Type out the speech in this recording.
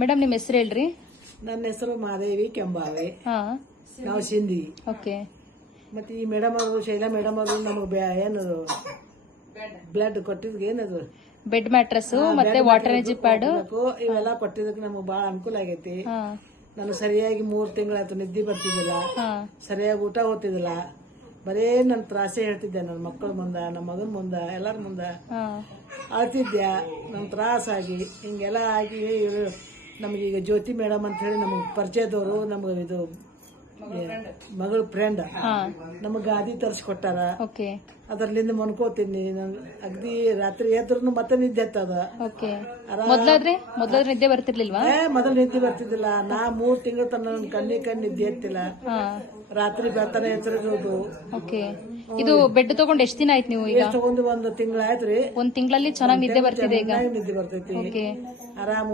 Madam ನಿಮ್ಮ ಹೆಸರು ಹೇಳ್ರಿ. ನನ್ನ ಹೆಸರು ಮಾದೇವಿ ಕೆಂಬಾವೆ. ಹಾ ನಾವು ಸಿಂಧಿ. ಓಕೆ. ಮತ್ತೆ ಈ ಮೇಡಮ್ ಅವರು ಶೈಲಾ ಮೇಡಮ್ ಅವರು ನಮಗೆ ಏನದು ಬ್ಲಡ್ ಕೊಟ್ಟಿದ್ಗೆ ಏನದು ಬೆಡ್ ಮ್ಯಾಟ್ರಸ್ ಮತ್ತೆ ವಾಟರ್ ಎನರ್ಜಿ ಪ್ಯಾಡ್ ಇವೆಲ್ಲ ಕೊಟ್ಟಿದ್ದಕ್ಕೆ ನಮಗೆ ಬಹಳ ಅನುಕೂಲ ಆಗೈತಿ. ನಾನು ಸರಿಯಾಗಿ 3 ತಿಂಗಳಾಯ್ತು ನಿದ್ದೆ ಬರ್ತಿದ್ದಿಲ್ಲ, ಸರಿಯಾಗಿ ಊಟ ಹೋಗ್ತಿದ್ದಿಲ್ಲ, ಬರೇ ನನ್ನ ತ್ರಾಸೆ ಹೇಳ್ತಿದ್ದೆ. ನನ್ನ ಮಕ್ಕಳ ಮುಂದ, ನಮ್ಮ ಮಗನ ಮುಂದ, ಎಲ್ಲರ ಮುಂದ ಅಳ್ತಿದ್ದೆ. ನಮ್ ತ್ರಾಸಾಗಿ ಹಿಂಗೆಲ್ಲ ಆಗಿ ನಮಗೀಗ ಜ್ಯೋತಿ ಮೇಡಮ್ ಅಂತ ಹೇಳಿ ನಮಗೆ ಪರಿಚಯದವರು, ನಮಗೆ ಇದು ಮಗಳ ಫ್ರೆಂಡ್ ನಮಗ್ ಗಾದಿ ತರಿಸ್ಕೊಟ್ಟಾರ. ಅದರ್ಲಿಂದ ಮನ್ಕೋತೀನಿ. ಅಗ್ದಿ ರಾತ್ರಿ ಎದ್ರು ಮತ್ತೆ ನಿದ್ದೆ ಹತ್ತದ. ಮೊದ್ಲಾದ್ರೆ ನಿದ್ದೆ ಬರ್ತಿರ್ಲಿಲ್ವಾ? ಮೊದಲು ನಿದ್ದೆ ಬರ್ತಿದ್ದಿಲ್ಲ. ನಾ 3 ತಿಂಗಳ ತನ ನನ್ನ ಕಣ್ಣಿ ನಿದ್ದೆ ಎತ್ತಿಲ್ಲ. ರಾತ್ರಿ ಬೆಳತನ ಎಚ್ಚರಿಸೋದು. ಇದು ಬೆಡ್ ತಗೊಂಡ್ ಎಷ್ಟ್ ದಿನ ಆಯ್ತು ನೀವು? ಈಗ ತಗೊಂಡು 1 ತಿಂಗಳ ಆಯ್ತ್ರಿ. 1 ತಿಂಗಳಲ್ಲಿ ಚೆನ್ನಾಗಿ ನಿದ್ದೆ ಬರ್ತಿದೆ. ಈಗ ನಿದ್ದೆ ಬರ್ತೈತಿ ಆರಾಮ.